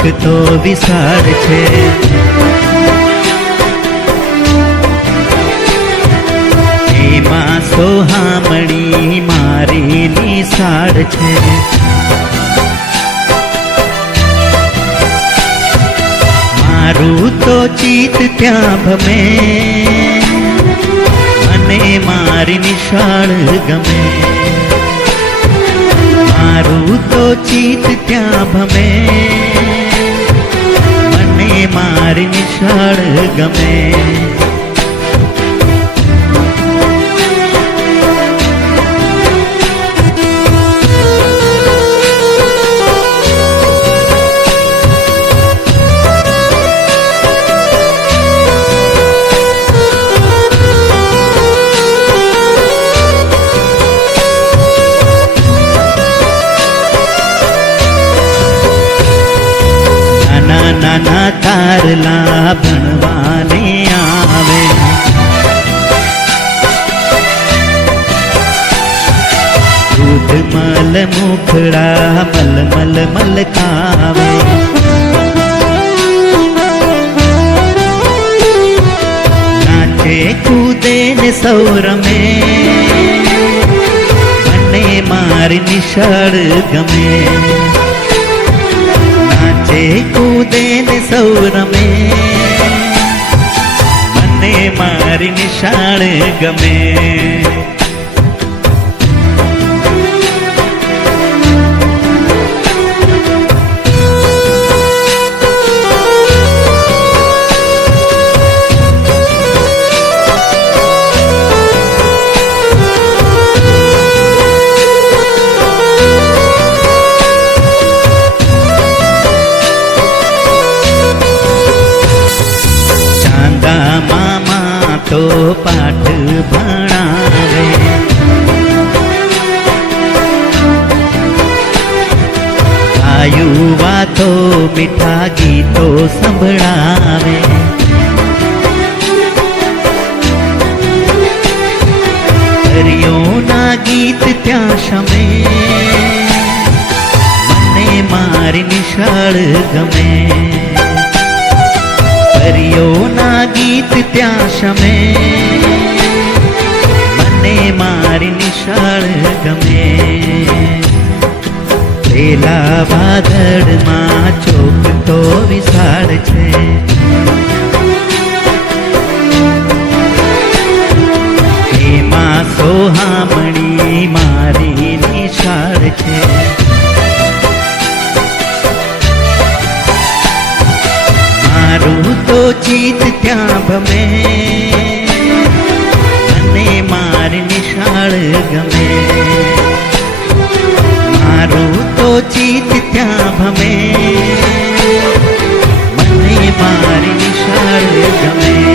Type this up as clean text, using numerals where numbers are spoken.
ચોક તો વિશાળ છે, એમાં સોહામણી મારી નિશાળ છે। મારું તો ચિત્ત ત્યાં ભમે, મને મારી નિશાળ ગમે। મારું તો ચિત્ત ત્યાં ભમે, મને મારી નિશાળ ગમે। નાના તારલા ભણવાને આવે, દૂધ મલ મુખડા મલ મલ મલકાવે। નાચે કૂદે ને સૌ રમે, મને મારી નિશાળ ગમે। નાચે કૂદે ને સૌ રમે, મને મારી નિશાળ ગમે। મામા તો પાઠ ભણાવે, ગાયું વાતો મીઠા ગીતો સંભળાવે। હરિયોના ગીત ત્યાં શમે, મને મારી નિશાળ ગમે। હરિયોના ગીત ત્યાં શમે, મને મારી નિશાળ ગમે। પેલા વાદળમાં ચોક તો વિશાળ છે, એમાં સોહામણી મારી નિશાળ છે। મારું તો ચિત્ત ત્યાં ભમે, મને મારી નિશાળ ગમે। મારું તો ચિત્ત ત્યાં ભમે, મને મારી નિશાળ ગમે।